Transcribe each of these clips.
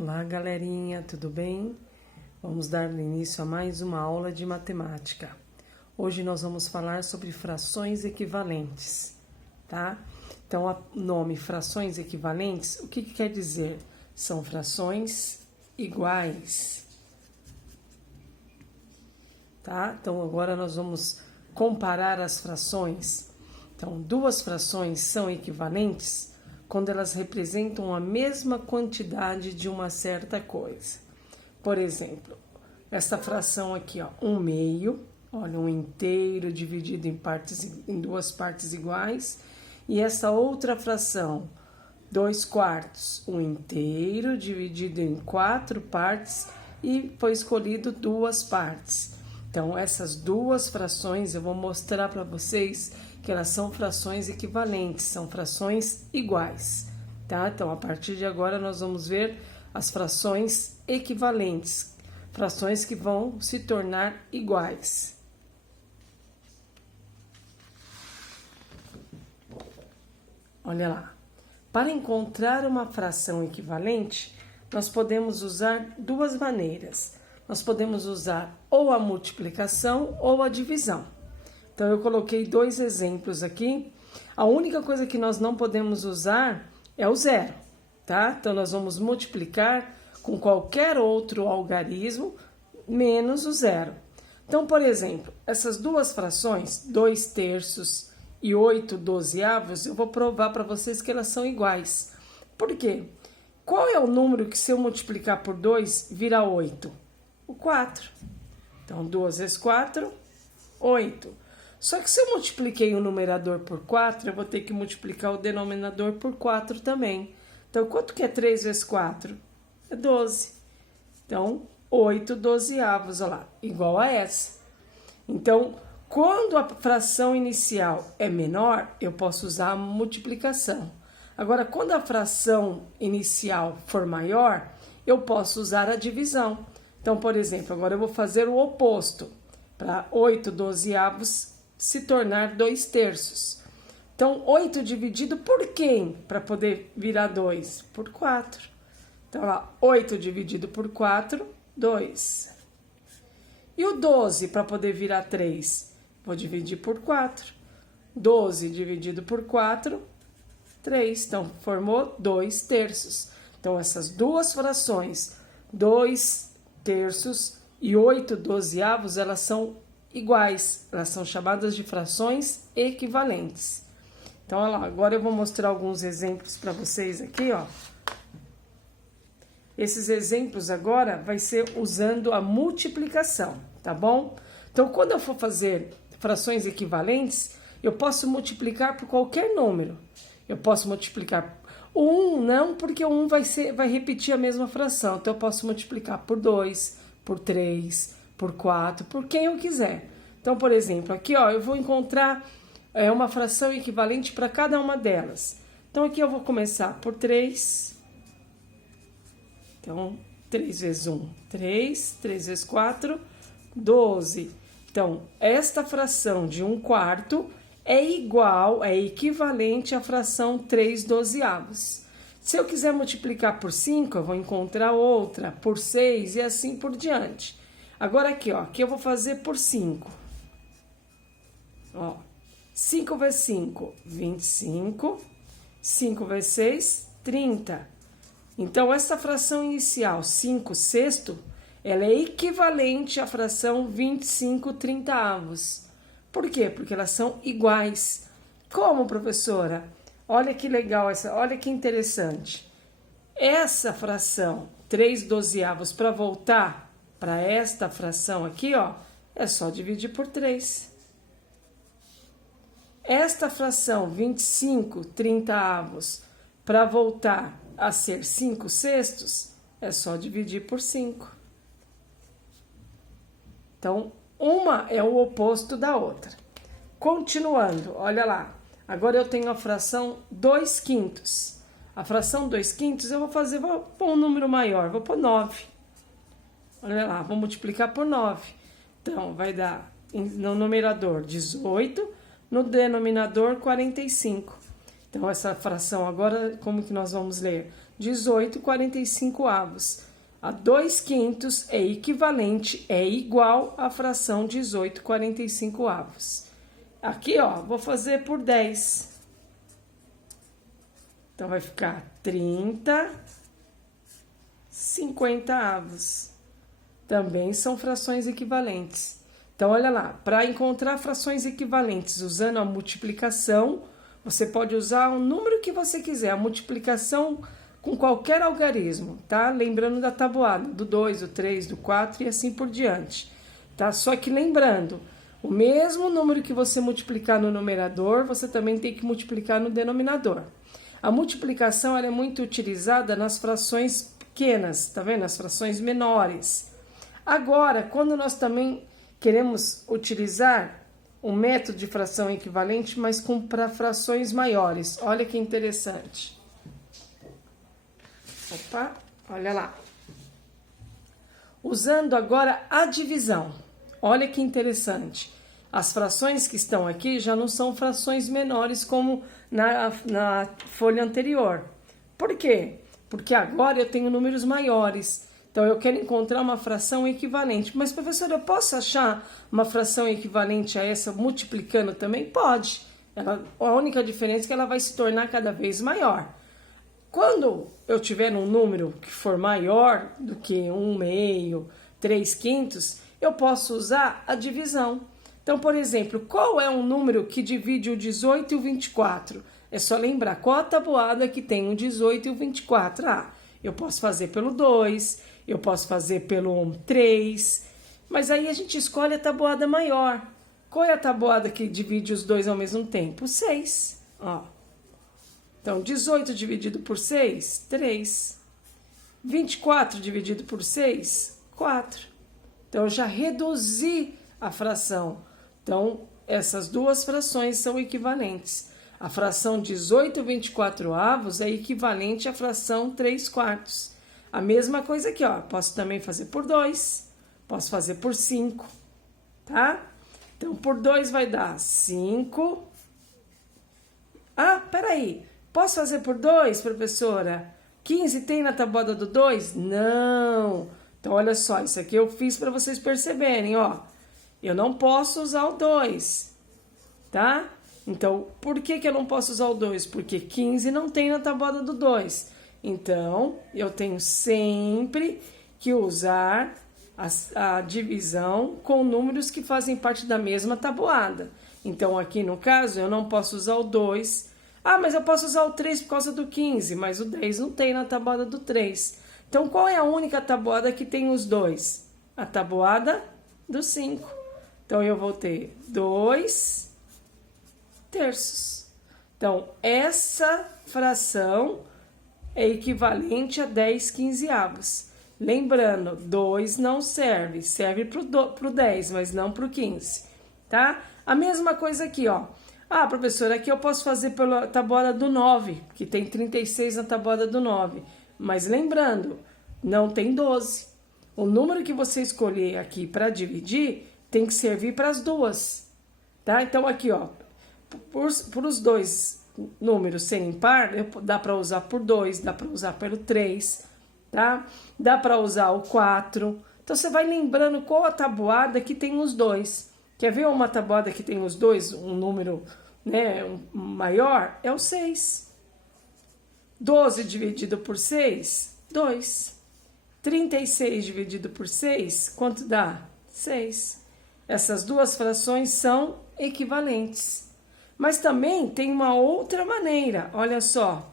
Olá, galerinha, tudo bem? Vamos dar início a mais uma aula de matemática. Hoje nós vamos falar sobre frações equivalentes, tá? Então, o nome frações equivalentes, o que quer dizer? São frações iguais, tá? Então, agora nós vamos comparar as frações. Então, duas frações são equivalentes quando elas representam a mesma quantidade de uma certa coisa. Por exemplo, essa fração aqui, ó, 1/2, olha, 1 inteiro dividido em duas partes iguais. E essa outra fração, 2/4, 1 inteiro dividido em 4 partes e foi escolhido 2 partes. Então, essas duas frações eu vou mostrar para vocês que elas são frações equivalentes, são frações iguais, tá? Então, a partir de agora, nós vamos ver as frações equivalentes, frações que vão se tornar iguais. Olha lá. Para encontrar uma fração equivalente, nós podemos usar duas maneiras. Nós podemos usar ou a multiplicação ou a divisão. Então, eu coloquei dois exemplos aqui. A única coisa que nós não podemos usar é o zero, tá? Então, nós vamos multiplicar com qualquer outro algarismo menos o zero. Então, por exemplo, essas duas frações, 2/3 e 8/12, eu vou provar para vocês que elas são iguais. Por quê? Qual é o número que, se eu multiplicar por 2, vira 8? O 4. Então, 2 vezes 4, 8. Só que se eu multipliquei o numerador por 4, eu vou ter que multiplicar o denominador por 4 também. Então, quanto que é 3 vezes 4? É 12. Então, 8/12, olha lá, igual a essa. Então, quando a fração inicial é menor, eu posso usar a multiplicação. Agora, quando a fração inicial for maior, eu posso usar a divisão. Então, por exemplo, agora eu vou fazer o oposto. Para 8/12 se tornar 2/3. Então, 8 dividido por quem? Para poder virar 2? Por 4. Então, lá, 8 dividido por 4, 2. E o 12 para poder virar 3? Vou dividir por 4. 12 dividido por 4, 3. Então, formou 2/3. Então, essas duas frações, 2/3 e 8/12, elas são iguais, elas são chamadas de frações equivalentes. Então, olha lá, agora eu vou mostrar alguns exemplos para vocês aqui, ó. Esses exemplos agora vai ser usando a multiplicação, tá bom? Então, quando eu for fazer frações equivalentes, eu posso multiplicar por qualquer número. Eu posso multiplicar o 1, não, porque o 1 vai repetir a mesma fração. Então, eu posso multiplicar por 2, por 3, por 4, por quem eu quiser. Então, por exemplo, aqui, ó, eu vou encontrar uma fração equivalente para cada uma delas. Então, aqui eu vou começar por 3. Então, 3 vezes 1, 3. 3 vezes 4, 12. Então, esta fração de 1/4 é igual, é equivalente à fração 3/12. Se eu quiser multiplicar por 5, eu vou encontrar outra, por 6 e assim por diante. Agora aqui, ó, aqui eu vou fazer por 5. Ó, 5 vezes 5, 25. 5 vezes 6, 30. Então, essa fração inicial, 5/6, ela é equivalente à fração 25/30. Por quê? Porque elas são iguais. Como, professora? Olha que legal, olha que interessante. Essa fração 3/12, para voltar para esta fração aqui, ó, é só dividir por 3. Esta fração 25/30, para voltar a ser 5/6, é só dividir por 5. Então, uma é o oposto da outra. Continuando, olha lá. Agora eu tenho a fração 2/5. A fração 2/5 eu vou pôr um número maior, vou pôr 9. Olha lá, vou multiplicar por 9. Então, vai dar no numerador 18, no denominador 45. Então, essa fração agora, como que nós vamos ler? 18/45. A 2/5 é equivalente, é igual à fração 18/45. Aqui, ó, vou fazer por 10. Então, vai ficar 30/50. Também são frações equivalentes. Então, olha lá, para encontrar frações equivalentes usando a multiplicação, você pode usar o número que você quiser, a multiplicação com qualquer algarismo, tá? Lembrando da tabuada, do 2, do 3, do 4 e assim por diante, tá? Só que lembrando, o mesmo número que você multiplicar no numerador, você também tem que multiplicar no denominador. A multiplicação ela é muito utilizada nas frações pequenas, tá vendo? As frações menores. Agora, quando nós também queremos utilizar um método de fração equivalente, mas para frações maiores. Olha que interessante. Opa, olha lá. Usando agora a divisão. Olha que interessante. As frações que estão aqui já não são frações menores como na folha anterior. Por quê? Porque agora eu tenho números maiores. Então, eu quero encontrar uma fração equivalente. Mas, professor, eu posso achar uma fração equivalente a essa multiplicando também? Pode. A única diferença é que ela vai se tornar cada vez maior. Quando eu tiver um número que for maior do que 1/2, 3/5, eu posso usar a divisão. Então, por exemplo, qual é um número que divide o 18 e o 24? É só lembrar qual a tabuada que tem o 18 e o 24. Ah, eu posso fazer pelo 2, eu posso fazer pelo 3, mas aí a gente escolhe a tabuada maior. Qual é a tabuada que divide os dois ao mesmo tempo? 6. Ó. Então, 18 dividido por 6, 3. 24 dividido por 6, 4. Então, eu já reduzi a fração. Então, essas duas frações são equivalentes. A fração 18/24 é equivalente à fração 3/4. A mesma coisa aqui, ó. Posso também fazer por 2, posso fazer por 5, tá? Então, por 2 vai dar 5. Ah, peraí. Posso fazer por 2, professora? 15 tem na tabuada do 2? Não. Então, olha só, isso aqui eu fiz para vocês perceberem, ó. Eu não posso usar o 2, tá? Então, por que eu não posso usar o 2? Porque 15 não tem na tabuada do 2. Então, eu tenho sempre que usar a divisão com números que fazem parte da mesma tabuada. Então, aqui no caso, eu não posso usar o 2. Ah, mas eu posso usar o 3 por causa do 15, mas o 10 não tem na tabuada do 3. Então, qual é a única tabuada que tem os 2? A tabuada do 5. Então, eu vou ter 2 terços. Então, essa fração é equivalente a 10/15. Lembrando, 2 não serve, serve para o 10, mas não para o 15, tá? A mesma coisa aqui, ó. Ah, professora, aqui eu posso fazer pela tabuada do 9, que tem 36 na tabuada do 9. Mas lembrando, não tem 12. O número que você escolher aqui para dividir tem que servir para as duas, tá? Então, aqui, ó, por os dois números serem par, dá para usar por 2, dá para usar pelo 3, tá? Dá para usar o 4. Então, você vai lembrando qual a tabuada que tem os dois. Quer ver uma tabuada que tem os dois, um número, né, maior? É o 6. 12 dividido por 6, 2. 36 dividido por 6, quanto dá? 6. Essas duas frações são equivalentes. Mas também tem uma outra maneira. Olha só,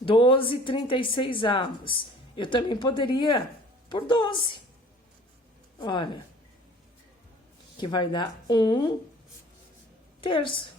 12/36. Eu também poderia por 12. Olha, que vai dar 1 terço.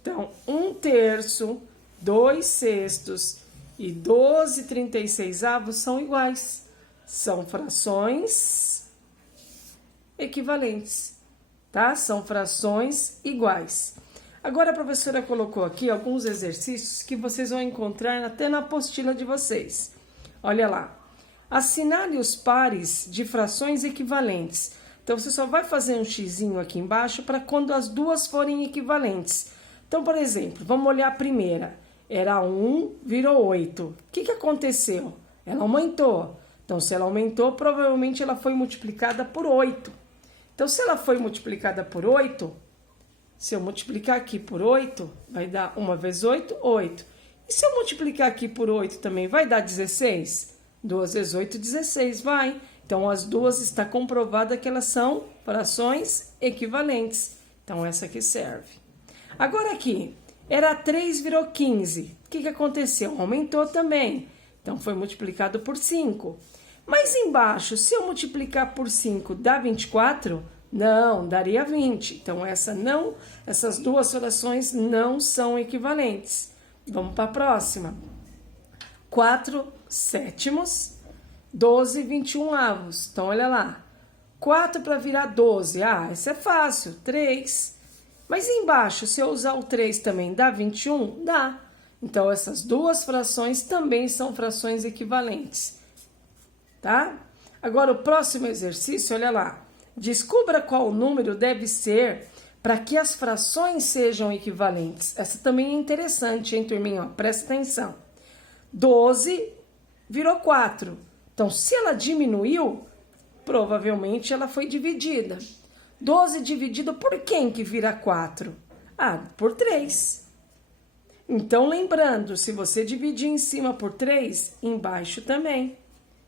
Então, 1 terço, 2 sextos e 12/36 são iguais. São frações equivalentes, tá? São frações iguais. Agora, a professora colocou aqui alguns exercícios que vocês vão encontrar até na apostila de vocês. Olha lá. Assinale os pares de frações equivalentes. Então, você só vai fazer um xizinho aqui embaixo para quando as duas forem equivalentes. Então, por exemplo, vamos olhar a primeira. Era 1, virou 8. O que aconteceu? Ela aumentou. Então, se ela aumentou, provavelmente ela foi multiplicada por 8. Então, se ela foi multiplicada por 8, se eu multiplicar aqui por 8, vai dar 1 vezes 8, 8. E se eu multiplicar aqui por 8 também, vai dar 16? 2 vezes 8, 16, vai. Então, as duas está comprovada que elas são frações equivalentes. Então, essa aqui serve. Agora aqui, era 3, virou 15. O que aconteceu? Aumentou também. Então, foi multiplicado por 5. Mas embaixo, se eu multiplicar por 5, dá 24? Não, daria 20. Então, essas duas frações não são equivalentes. Vamos para a próxima. 4 sétimos, 12 21avos. Então, olha lá. 4 para virar 12. Isso é fácil. 3. Mas embaixo, se eu usar o 3 também, dá 21? Dá. Então, essas duas frações também são frações equivalentes. Tá? Agora, o próximo exercício, olha lá. Descubra qual número deve ser para que as frações sejam equivalentes. Essa também é interessante, hein, turminha? Presta atenção. 12 virou 4. Então, se ela diminuiu, provavelmente ela foi dividida. 12 dividido por quem que vira 4? Por 3. Então, lembrando, se você dividir em cima por 3, embaixo também.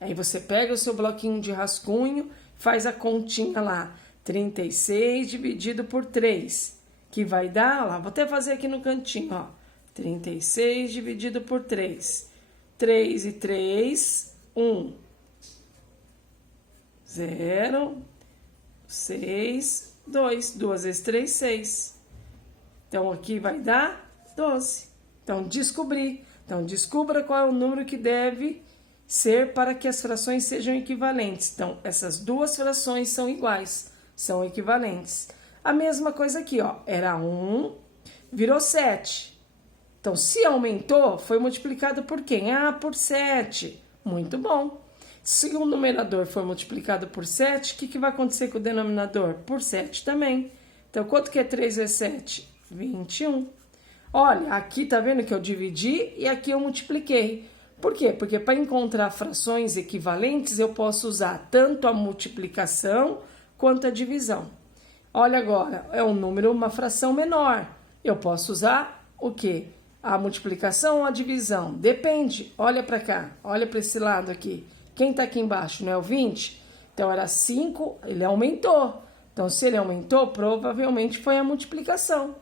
Aí você pega o seu bloquinho de rascunho, faz a continha lá. 36 dividido por 3, que vai dar, lá, vou até fazer aqui no cantinho, ó. 36 dividido por 3. 3 e 3, 1. 0, 6, 2. 2 vezes 3, 6. Então, aqui vai dar 12. Então, descobri. Então, descubra qual é o número que deve ser para que as frações sejam equivalentes. Então, essas duas frações são iguais, são equivalentes. A mesma coisa aqui, ó. Era 1, virou 7. Então, se aumentou, foi multiplicado por quem? Por 7. Muito bom. Se o numerador for multiplicado por 7, o que vai acontecer com o denominador? Por 7 também. Então, quanto que é 3 vezes 7? 21. Olha, aqui tá vendo que eu dividi e aqui eu multipliquei. Por quê? Porque para encontrar frações equivalentes, eu posso usar tanto a multiplicação quanto a divisão. Olha agora, é um número, uma fração menor. Eu posso usar o quê? A multiplicação ou a divisão? Depende. Olha para cá, olha para esse lado aqui. Quem está aqui embaixo, não é o 20? Então, era 5, ele aumentou. Então, se ele aumentou, provavelmente foi a multiplicação.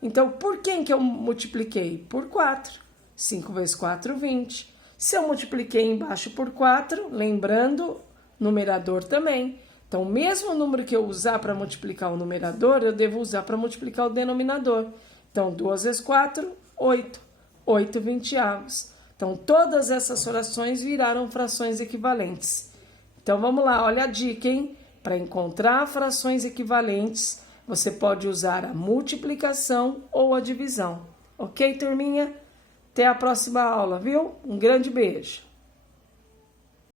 Então, por quem que eu multipliquei? Por 4. 5 vezes 4, 20. Se eu multipliquei embaixo por 4, lembrando, numerador também. Então, o mesmo número que eu usar para multiplicar o numerador, eu devo usar para multiplicar o denominador. Então, 2 vezes 4, 8. 8 20avos. Então, todas essas frações viraram frações equivalentes. Então, vamos lá, olha a dica, hein? Para encontrar frações equivalentes, você pode usar a multiplicação ou a divisão. Ok, turminha? Até a próxima aula, viu? Um grande beijo!